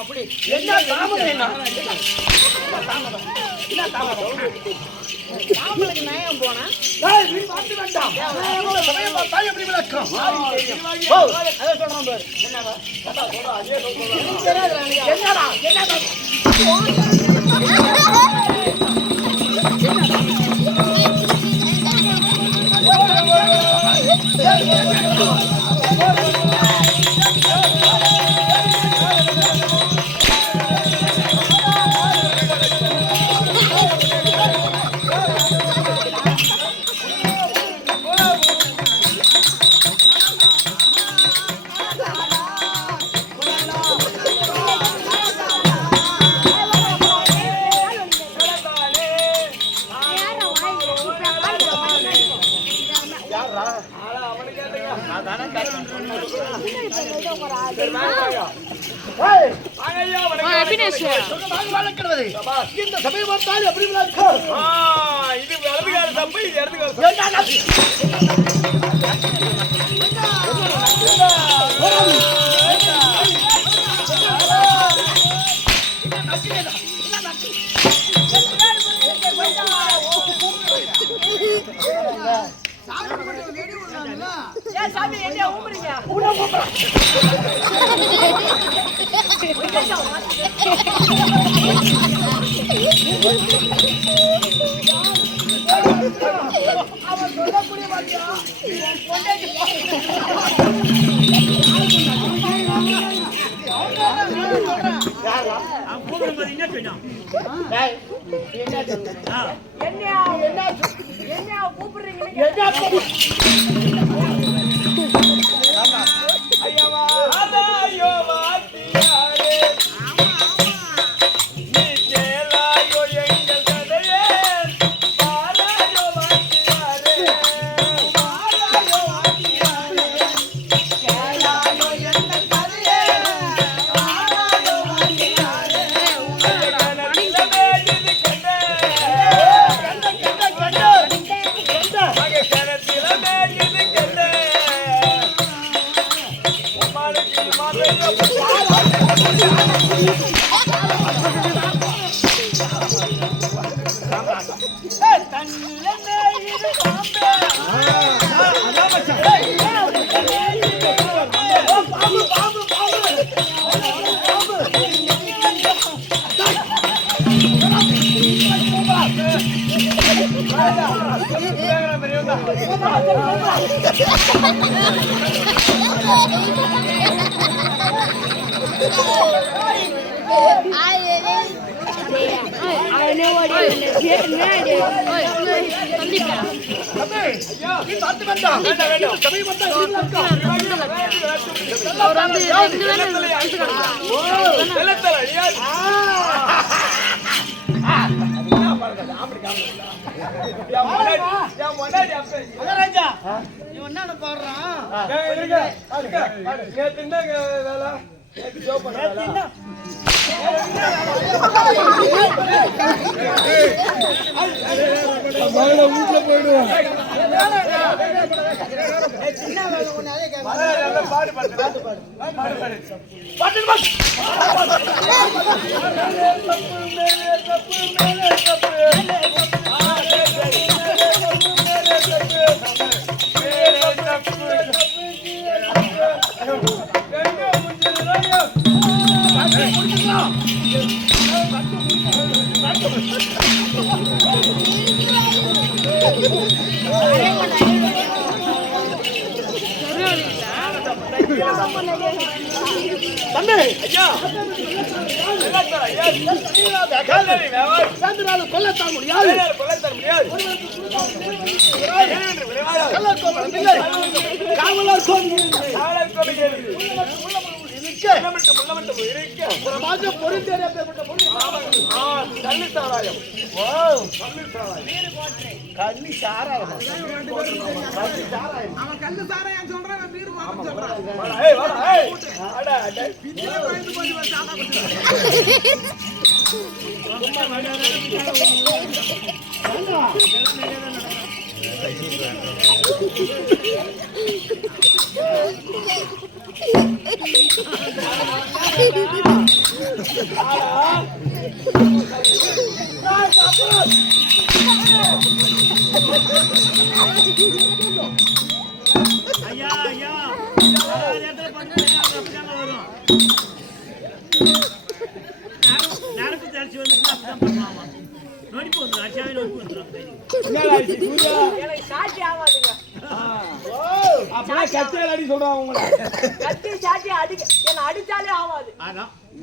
அப்படி என்ன தாமதம்? என்ன தாமதம்? தாமலுக்கு நயம் போனா நீ பார்த்து வேண்டாம். சமயம் பார்த்தா எப்படி விளக்கம்? அதை சொல்றான் பாரு. என்னடா என்னடா என்னடா இந்த சபை பார்த்தால் எப்படி இது வலதுகால சபை இது இடதுகால சாமி என்ன ஊம்புறீங்க? அவன் சொல்லக்கூடிய வாக்கியா என்ன கூப்பிடுறீங்க? என்ன பாடுறான்? வீட்டுல போயிடுவோம். கொல்லத்தான் முடியாது. காவலர் கண்ணி சாராயம் ஐயா ஐயா வரும் நடக்கு தெரிச்சு வந்து பண்ணுவாமா நோடிப்பு வந்துடும் அச்சாவே நோடிப்பு வந்துடும் எனக்கு சாட்சி ஆகாதுங்க அப்பதான் கத்தியால் அடி சொல்றாங்க உங்களை. கத்தி சாட்சி அடிக்க என்ன அடிச்சாலே ஆகாது.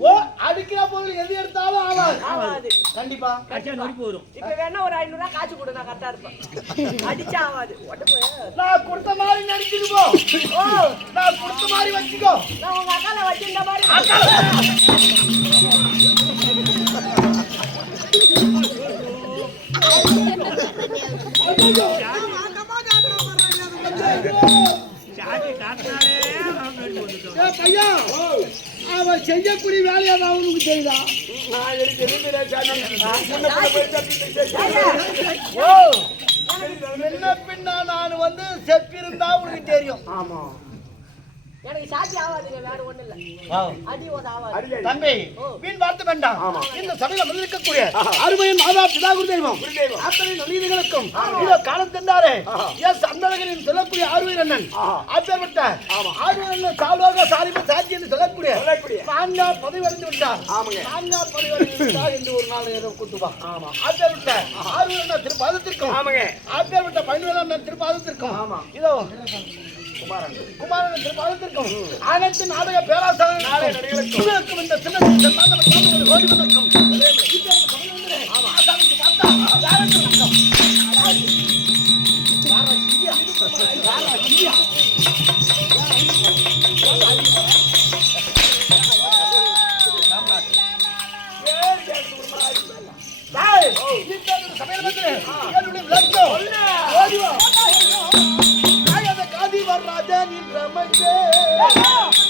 ஓ அடிக்கிற பொருள் எது எடுத்தாலும் ஆகாது. ஆகாது கண்டிப்பா அச்சா நோடிப்பு வரும். இப்ப வேணா ஒரு 500 ரூபாய் காசு கொடு நான் கரெக்டா இருப்பேன். அடிச்சா ஆகாது உடம்பு. நான் கொடுத்த மாதிரி நடிச்சுட்டு போ. ஓ நான் கொடுத்த மாதிரி வச்சுக்கோ. நான் உங்க அக்கால வச்சிருந்த மாதிரி சாட்டி காட்டினாலே நோடிப்பு வந்துட்டோம். ஏ பையா அவன் செய்யக்கூடிய வேலையை நான் அவனுக்கு செய்யலாம். நான் எனக்கு முன்ன பின்னா நான் வந்து செப்பிருந்தா உனக்கு தெரியும். ஆமா எனக்கு சாட்சி ஆகாதுங்க வேற ஒண்ணு இல்ல. அடி ஓட ஆகாது. தம்பி வீண் வார்த்தை வேண்டாம். இந்த சபையில முன்னிற்கக்கூடிய அருமையின் மாதா பிதா குருதெய்வம் அத்தனை நல்லீதிகளுக்கும் இதோ காலம் தந்தாரே எஸ் அந்தழகனின் சொல்லக்கூடிய ஆர்வீர் அண்ணன் அப்பேற்பட்ட ஆர்வீர் அண்ணன் சால்வாக சாரிமை சாட்சி என்று சொல்லக்கூடிய நான்கார் பதவி அடைந்து விட்டார். நான்கார் பதவி அடைந்து விட்டார் என்று ஒரு நாள் ஏதோ குத்துவா. அப்பேற்பட்ட ஆர்வீர் அண்ணன் திருப்பாதத்திற்கும் அப்பேற்பட்ட பையன் அண்ணன் திருப்பாதத்திற்கும் இதோ குமாரன் திருப்பாதத்திற்கும் அனைத்து நாடக பேராசிரியர்களுக்கும் இந்த சின்ன ஓடி வந்திருக்கும். ராஜா நின்ற மஞ்சள்